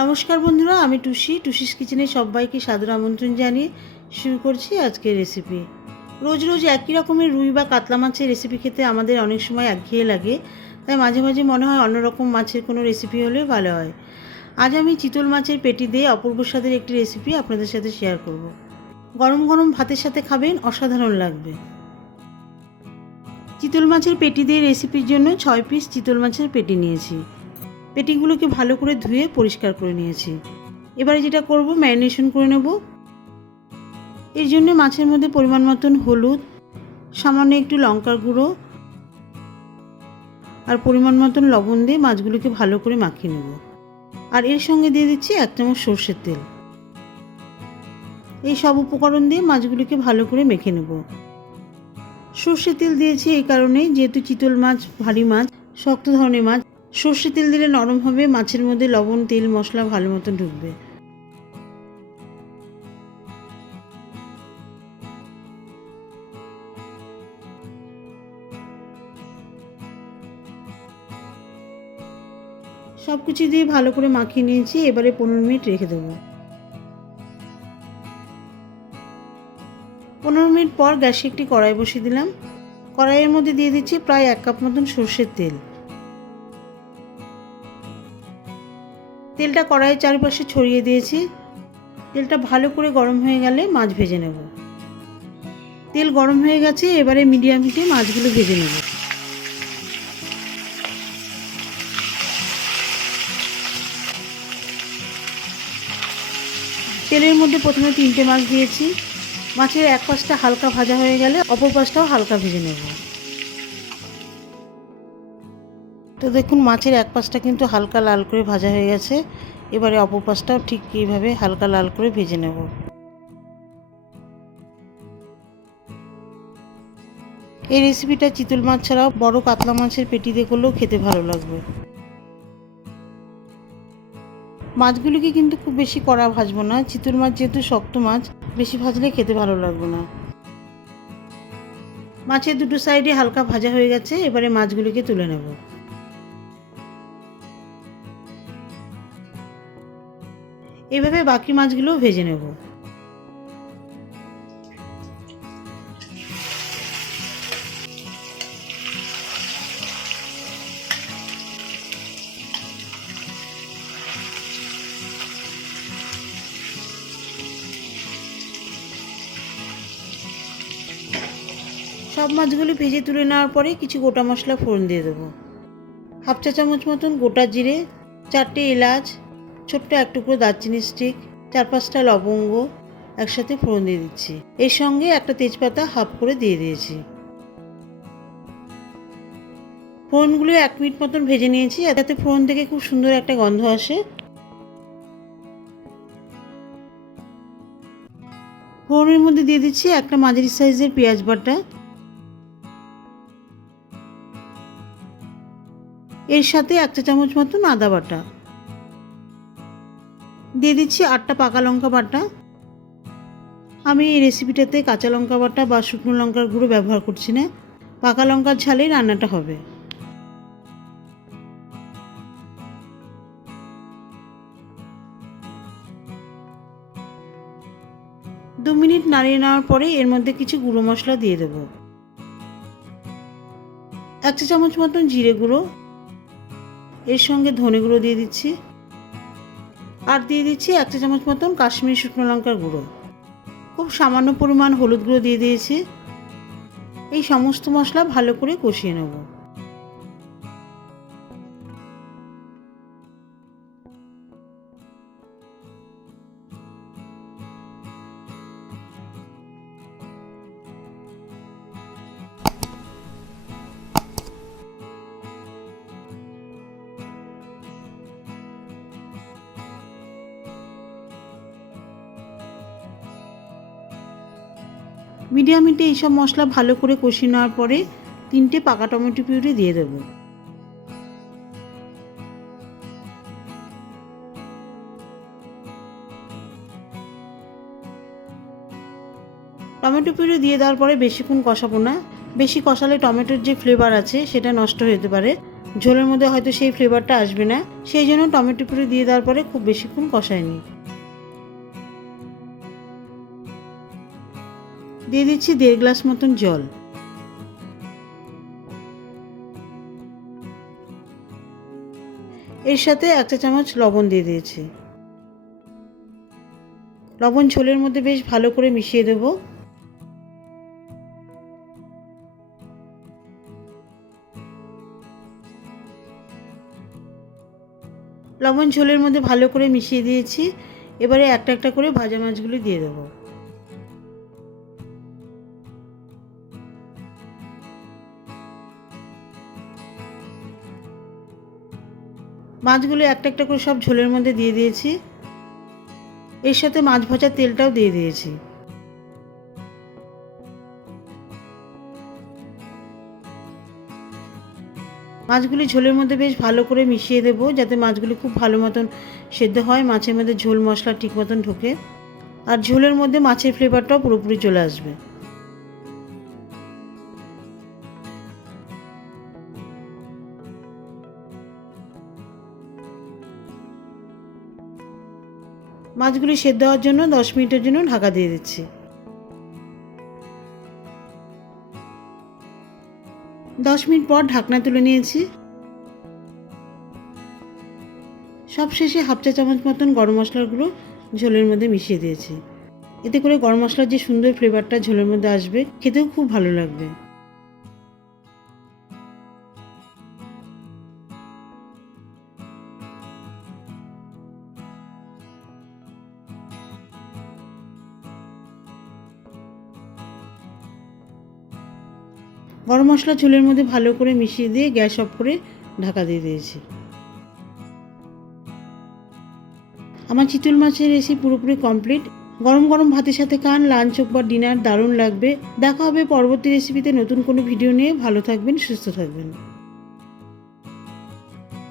নমস্কার বন্ধুরা, আমি টুসি। টুসিস কিচেনে সবাইকে সাদর আমন্ত্রণ জানিয়ে শুরু করছি আজকের রেসিপি রোজ রোজ একই রকমের রুই বা কাতলা মাছের রেসিপি খেতে আমাদের অনেক সময় একঘেয়ে লাগে। তাই মাঝে মাঝে মনে হয় অন্যরকম মাছের কোনো রেসিপি হলে ভালো হয়। আজ আমি চিতল মাছের পেটি দিয়ে অপূর্ব স্বাদের একটি রেসিপি আপনাদের সাথে শেয়ার করব। গরম গরম ভাতের সাথে খাবেন, অসাধারণ লাগবে। চিতল মাছের পেটি দিয়ে রেসিপির জন্য ছয় পিস চিতল মাছের পেটি নিয়েছি। পেটিগুলোকে ভালো করে ধুয়ে পরিষ্কার করে নিয়েছি। এবারে যেটা করব, ম্যারিনেশন করে নেব। এর জন্য মাছের মধ্যে পরিমাণ মতন হলুদ, সামান্য একটু লঙ্কার গুঁড়ো আর পরিমাণ মতন লবণ দিয়ে মাছগুলোকে ভালো করে মাখিয়ে নেব। আর এর সঙ্গে দিয়ে দিচ্ছি এক চামচ সর্ষের তেল। এই সব উপকরণ দিয়ে মাছগুলিকে ভালো করে মেখে নেব। সর্ষের তেল দিয়েছি এই কারণে যেহেতু চিতল মাছ, ভারী মাছ, শক্ত ধরনের মাছ সর্ষে তেল দিলে নরম হবে, মাছের মধ্যে লবণ, তেল, মশলা ভালো মতন ঢুকবে। সব কিছু দিয়ে ভালো করে মাখিয়ে নিয়েছি, এবারে পনেরো মিনিট রেখে দেবো। পনেরো মিনিট পর গ্যাসে একটি কড়াই বসিয়ে দিলাম। কড়াইয়ের মধ্যে দিয়ে দিচ্ছি প্রায় এক কাপ মতন সর্ষের তেল। তেলটা কড়াইয়ের চারিপাশে ছড়িয়ে দিয়েছি। তেলটা ভালো করে গরম হয়ে গেলে মাছ ভেজে নেব। তেল গরম হয়ে গেছে, এবারে মিডিয়াম হিটে মাছগুলো ভেজে নেব। তেলের মধ্যে প্রথমে তিনটে মাছ দিয়েছি। মাছের এক পাশটা হালকা ভাজা হয়ে গেলে, অপর পাশটাও হালকা ভেজে নেব। তো দেখুন, মাছের এক পাশটা কিন্তু হালকা লাল করে ভাজা হয়ে গেছে। এবারে অপর পাশটাও ঠিক এইভাবে হালকা লাল করে ভেজে নেব। এই রেসিপিটা চিতল মাছ ছাড়াও বড় কাতলা মাছের পেটি দিয়ে করলেও খেতে ভালো লাগবে। মাছগুলিকে কিন্তু খুব বেশি কড়া ভাজবো না। চিতল মাছ যেহেতু শক্ত মাছ, বেশি ভাজলে খেতে ভালো লাগবে না। মাছের দুটো সাইডে হালকা ভাজা হয়ে গেছে, এবারে মাছগুলিকে তুলে নেব। এভাবে বাকি মাছগুলোও ভেজে নেব। সব মাছগুলি ভেজে তুলে নেওয়ার পরে কিছু গোটা মশলা ফোড়ন দিয়ে দেবো। হাফ চা চামচ মতন গোটা জিরে, চারটে এলাচ ছোট্ট এক টুকরো দারচিনি স্টিক চার পাঁচটা লবঙ্গ একসাথে ফোড়ন দিয়ে দিচ্ছি। এর সঙ্গে একটা তেজপাতা হাফ করে দিয়ে দিয়েছি। ফোড়নগুলো এক মিনিট মতন ভেজে নিয়েছি, যাতে ফোড়ন থেকে খুব সুন্দর একটা গন্ধ আসে। ফোড়নের মধ্যে দিয়ে দিচ্ছি একটা মাঝারি সাইজের পেঁয়াজ বাটা। এর সাথে এক চা চামচ মতন আদা বাটা। দিয়ে দিচ্ছি আটটা পাকা লঙ্কা বাটা। আমি এই রেসিপিটাতে কাঁচা লঙ্কা বাটা বা শুকনো লঙ্কার গুঁড়ো ব্যবহার করছি না। পাকা লঙ্কার ঝালেই রান্নাটা হবে। দু মিনিট নাড়িয়ে নেওয়ার পরে এর মধ্যে কিছু গুঁড়ো মশলা দিয়ে দেব। এক চা চামচ মতন জিরে গুঁড়ো। এর সঙ্গে ধনে গুঁড়ো দিয়ে দিচ্ছি। আর দিয়ে দিচ্ছি এক চা চামচ মতন কাশ্মীরি শুকনো লঙ্কার গুঁড়ো। খুব সামান্য পরিমাণ হলুদ গুঁড়ো দিয়ে দিয়েছি। এই সমস্ত মশলা ভালো করে কষিয়ে নেব। মিডিয়াম হিটে এইসব মশলা ভালো করে কষিয়ে নেওয়ার পরে তিনটে পাকা টমেটো পিউরি দিয়ে দেব। টমেটো পিউরি দিয়ে দেওয়ার পরে বেশিক্ষণ কষাবো না। বেশি কষালে টমেটোর যে ফ্লেভার আছে, সেটা নষ্ট যেতে পারে। ঝোলের মধ্যে হয়তো সেই ফ্লেভারটা আসবে না। সেই জন্য টমেটো পুরি দিয়ে দেওয়ার পরে খুব বেশিক্ষণ কষায়নি। দিয়ে দিচ্ছি দেড় গ্লাস মতন জল। এর সাথে এক চা চামচ লবণ দিয়ে দিয়েছি। লবণ ঝোলের মধ্যে বেশ ভালো করে মিশিয়ে দেব। লবণ ঝোলের মধ্যে ভালো করে মিশিয়ে দিয়েছি। এবারে একটা একটা করে ভাজা মাছগুলি দিয়ে দেবো। মাছগুলো একটা একটা করে সব ঝোলের মধ্যে দিয়ে দিয়েছি। এর সাথে মাছ ভাজার তেলটাও দিয়ে দিয়েছি। মাছগুলি ঝোলের মধ্যে বেশ ভালো করে মিশিয়ে দেবো, যাতে মাছগুলি খুব ভালো মতন সেদ্ধ হয়, মাছের মধ্যে ঝোল মশলা ঠিক মতন ঢোকে। আর ঝোলের মধ্যে মাছের ফ্লেভারটাও পুরোপুরি চলে আসবে। মাছগুলি সেদ্ধ হওয়ার জন্য দশ মিনিটের জন্য ঢাকা দিয়ে দিচ্ছি। দশ মিনিট পর ঢাকনা তুলে নিয়েছি। সব শেষে হাফ চা চামচ মতন গরম মশলাগুলো ঝোলের মধ্যে মিশিয়ে দিয়েছি। এতে করে গরম মশলার যে সুন্দর ফ্লেভারটা ঝোলের মধ্যে আসবে, খেতেও খুব ভালো লাগবে। গরম মশলা ঝোলের মধ্যে ভালো করে মিশিয়ে দিয়ে গ্যাস অফ করে ঢাকা দিয়ে দিয়েছি। আমার চিতল মাছের রেসিপি পুরোপুরি কমপ্লিট গরম গরম ভাতের সাথে খান লাঞ্চ হোক বা ডিনার দারুণ লাগবে। দেখা হবে পরবর্তী রেসিপিতে নতুন কোনো ভিডিও নিয়ে। ভালো থাকবেন, সুস্থ থাকবেন।